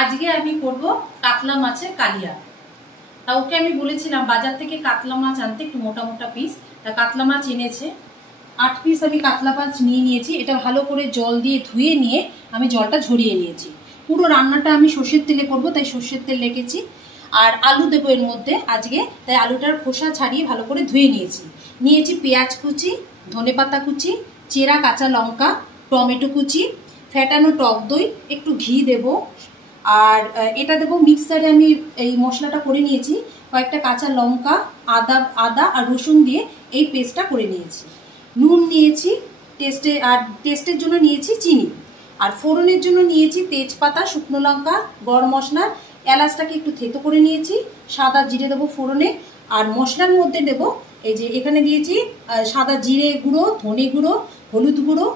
আজকে আমি করব কাতলা মাছের কালিয়া। ওকে আমি বলেছিলাম বাজার থেকে কাতলা মাছ আনতে, একটু মোটা মোটা পিস। কাতলা মাছ এনেছে 8 পিস। আমি কাতলা মাছ নিয়ে নিয়েছি। এটা ভালো করে জল দিয়ে ধুয়ে নিয়ে আমি জলটা ঝরিয়ে নিয়েছি। পুরো রান্নাটা আমি সর্ষের তেলে করব, তাই সর্ষের তেল রেখেছি। আর আলু দেবো এর মধ্যে আজকে, তাই আলুটার খোসা ছাড়িয়ে ভালো করে ধুয়ে নিয়েছি পেঁয়াজ কুচি, ধনেপাতা কুচি, চেরা কাঁচা লঙ্কা, টমেটো কুচি, ফেটানো টক দই, একটু ঘি দেবো। আর এটা দেবো মিক্সারে। আমি এই মশলাটা করে নিয়েছি, কয়েকটা কাঁচা লঙ্কা, আদা আর রসুন দিয়ে এই পেস্টটা করে নিয়েছি। নুন নিয়েছি টেস্টের জন্য নিয়েছি চিনি। আর ফোড়নের জন্য নিয়েছি তেজপাতা, শুকনো লঙ্কা, গরম মশলা, এলাচটাকে একটু থেতো করে নিয়েছি, সাদা জিরে দেবো ফোড়নে। আর মশলার মধ্যে দেবো এই যে এখানে দিয়েছি সাদা জিরে গুঁড়ো, ধনে গুঁড়ো, হলুদ গুঁড়ো,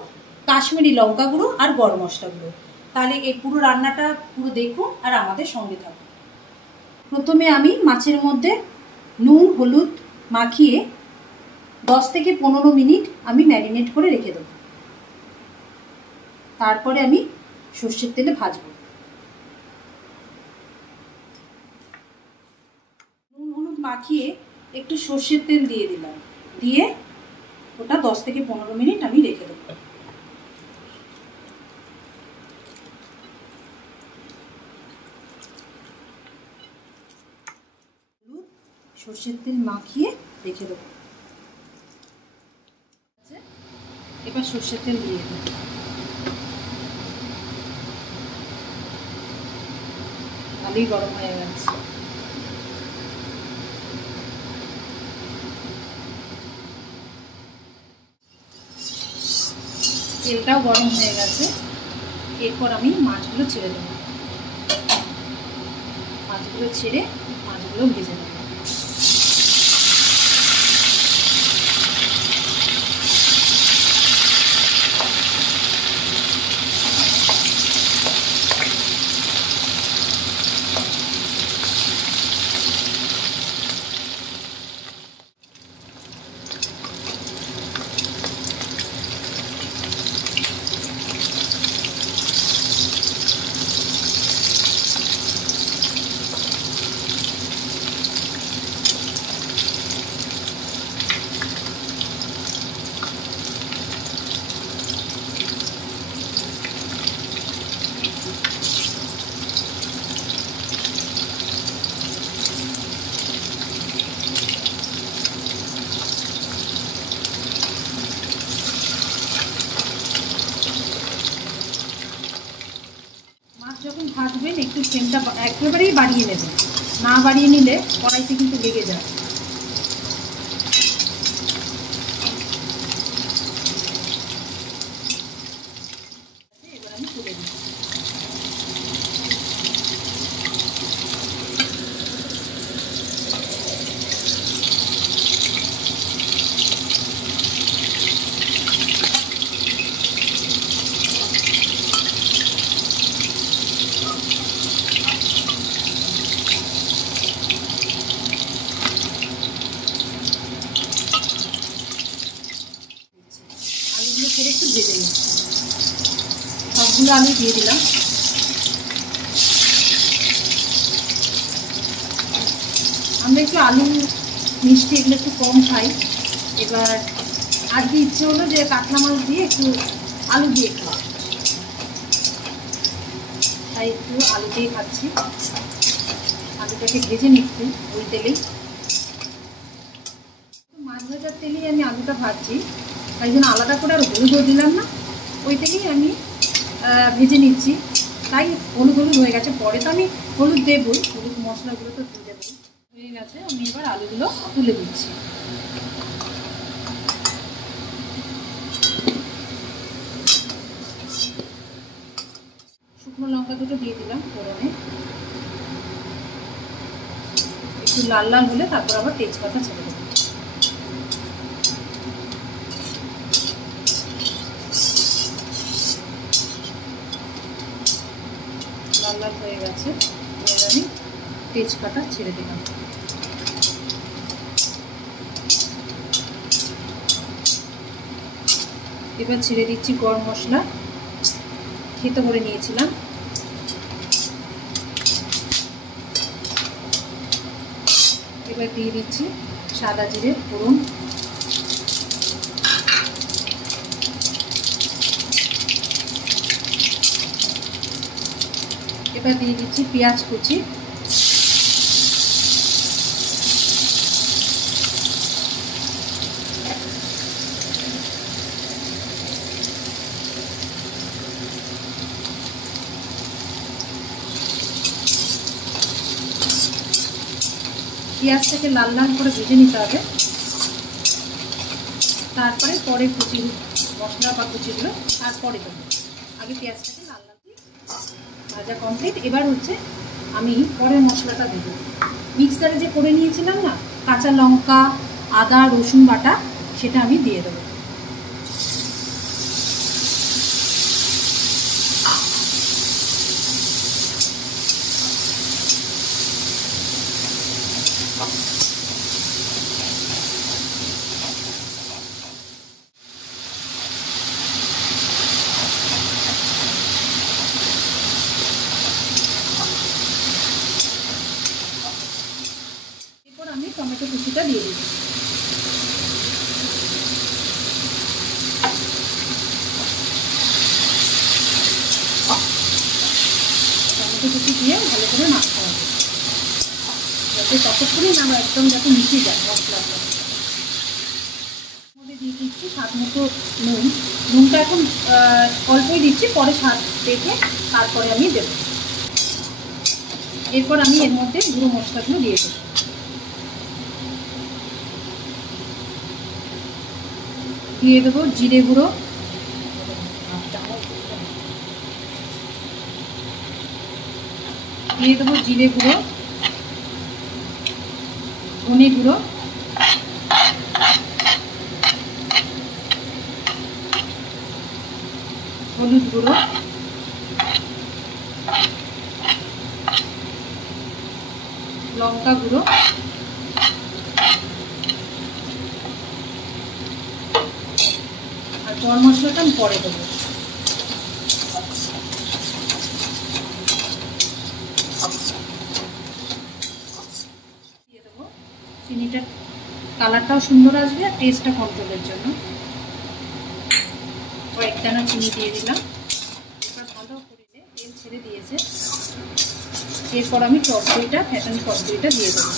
কাশ্মীরি লঙ্কা গুঁড়ো আর গরম মশলা গুঁড়ো। তাহলে এই পুরো রান্নাটা পুরো দেখুন আর আমাদের সঙ্গে থাকুন। প্রথমে আমি মাছের মধ্যে নুন হলুদ মাখিয়ে 10 থেকে 15 মিনিট আমি ম্যারিনেট করে রেখে দেবো। তারপরে আমি সর্ষের তেলে ভাজবো। নুন হলুদ মাখিয়ে একটু সর্ষের তেল দিয়ে দিলাম, দিয়ে ওটা 10 থেকে 15 মিনিট আমি রেখে দেবো। সর্ষের তেল মাখিয়ে রেখে দেবো। এবার সর্ষের তেল দিয়ে দেবো। ভালোই গরম হয়ে গেছে। তেলটাও গরম হয়ে গেছে। এরপর আমি মাছগুলো ছেড়ে দেবো। মাছগুলো ছেড়ে মাছগুলো ভেজে নেব। যখন ভাজবেন একটু ফ্লেমটা একেবারেই বাড়িয়ে নেবেন, না বাড়িয়ে নিলে কড়াইতে কিন্তু লেগে যায়। এবার আমি তুলে দিচ্ছি। ছেড়ে একটু ভেজে নিচ্ছি। সবগুলো আলু দিয়ে দিলাম। আমরা একটু আলু মিষ্টি এগুলো একটু কম খাই। এবার আজকে ইচ্ছে হলো যে কাতলা মাছ দিয়ে একটু আলু দিয়ে খাওয়া, তাই একটু আলু দিয়ে খাচ্ছি। আলুটাকে ভেজে নিচ্ছি ওই তেলেই। মাছ ভাজার তেলেই আমি আলুটা ভাজছি, তাই জন্য আলাদা করে আর হলুদও দিলাম না, ওই তেলেই আমি ভেজে নিচ্ছি। তাই হলুদ হয়ে গেছে। পরে তো আমি হলুদ দেবই, হলুদ মশলাগুলো তো দিয়ে দেবই। হয়ে গেছে, আমি এবার আলুগুলো তুলে দিচ্ছি। শুকনো লঙ্কা দুটো দিয়ে দিলাম ফোড়নে। একটু লাল লাল হলে তারপর আবার তেজপাতা ছেড়ে দেবো। লাল লাল হয়ে গেছে, এবার আমি তেজপাতা ছেড়ে দিলাম। এবার ছেড়ে দিচ্ছি গরম মশলা, থেতো করে নিয়েছিলাম। এবার দিয়ে দিচ্ছি সাদা জিরে ফোড়ন, এবার দিয়ে দিচ্ছি পেঁয়াজ কুচি, পেঁয়াজটাকে লাল লাল করে ভেজে নিতে হবে, তারপরে পরে কুচি মশলা বা কুচিগুলো তারপরে দেবো। আগে পেঁয়াজটাকে লাল লাল ভাজা কমপ্লিট। এবার হচ্ছে আমি পরের মশলাটা দেবো। মিক্সারে যে করে নিয়েছিলাম না কাঁচা লঙ্কা আদা রসুন বাটা, সেটা আমি দিয়ে দেবো। এরপর আমি টমেটো কুচিটা দিয়ে দিচ্ছি। টমেটো কুচি দিয়ে ভালো করে মাখতে হবে, যাতে ততক্ষণই না একদম যাতে মিশে যায় মশলাটা। মধ্যে দিয়ে দিচ্ছি স্বাদ মতো নুন। নুনটা এখন অল্পই দিচ্ছি, পরে স্বাদ দেখে তারপরে আমি দেবো। এরপর আমি এর মধ্যে গুঁড়ো মশলাগুলো দিয়ে দেবো। দিয়ে দেবো জিরে গুঁড়ো, দিয়ে দেবো জিরে গুঁড়ো, ধনে গুঁড়ো, হলুদ গুঁড়ো, লঙ্কা গুঁড়ো, আর গরম মশলাটা আমি পরে দেবো। দিয়ে দেবো চিনিটার কালারটাও সুন্দর আসবে আর টেস্টটা কন্ট্রোলের জন্য কয়েকদানা চিনি দিয়ে দিলাম। এবার ভালো করে তেল ছেড়ে দিয়েছে। এরপর আমি টক দইটা ফ্যাটানো টক দইটা দিয়ে দেবো।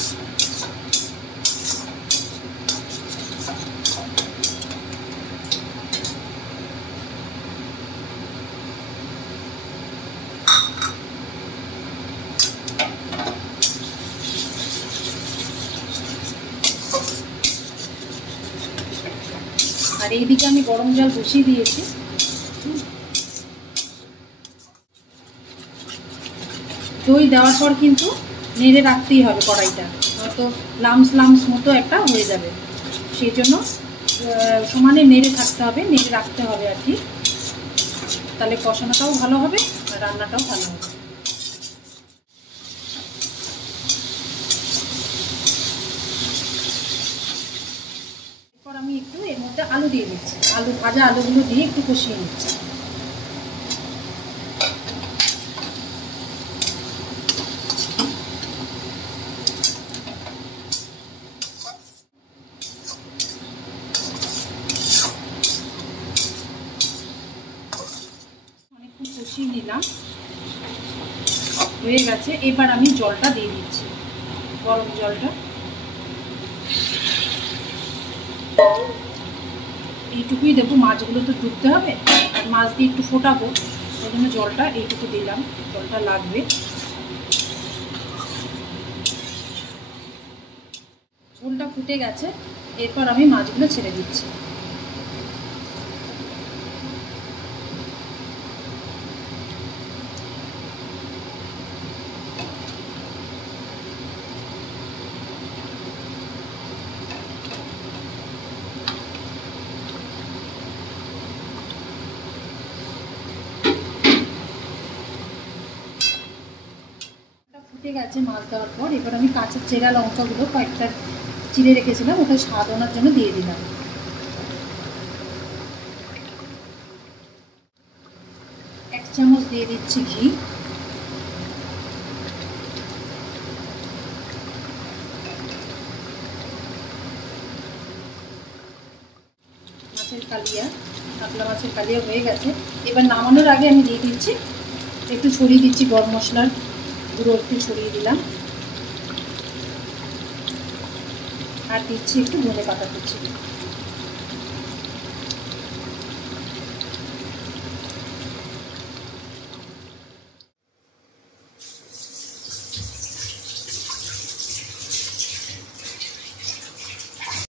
আর এইদিকে আমি গরম জল বসিয়ে দিয়েছি। দই দেওয়ার পর কিন্তু নেড়ে রাখতেই হবে কড়াইটা, নয়তো লামস লামস মতো একটা হয়ে যাবে। সেই জন্য সমানে নেড়ে থাকতে হবে, নেড়ে রাখতে হবে আর কি, তাহলে কষানোটাও ভালো হবে আর রান্নাটাও ভালো হবে। এরপর আমি একটু এর মধ্যে আলু দিয়ে দিচ্ছি, ভাজা আলুগুলো দিয়ে একটু কষিয়ে নিচ্ছি। অনেকক্ষণ কষিয়ে নিলাম, হয়ে গেছে। এবার আমি জলটা দিয়ে দিচ্ছি, গরম জলটা। এইটুকুই দেবো, মাছগুলো তো ডুবতে হবে আর মাছ দিয়ে একটু ফোটাবো, ওই জন্য জলটা এইটুকু দিলাম, জলটা লাগবে। ঝোলটা ফুটে গেছে, এরপর আমি মাছগুলো ছেড়ে দিচ্ছি। ফুটে গেছে মাছ দেওয়ার পর, এবার আমি কাঁচা চেরা লঙ্কাগুলো কয়েকটা চিড়ে রেখেছিলাম, ওটা স্বাদ আনার জন্য দিয়ে দিলাম। এক চামচ দিয়ে দিচ্ছি ঘি, মাছের কালিয়া, কাতলা মাছের কালিয়া হয়ে গেছে। এবার নামানোর আগে আমি দিয়ে দিচ্ছি, একটু ছড়িয়ে দিচ্ছি গরম মশলার গুঁড়ো, একটু ছড়িয়ে দিলাম, আর দিচ্ছি একটু ধনে পাতা কুচি।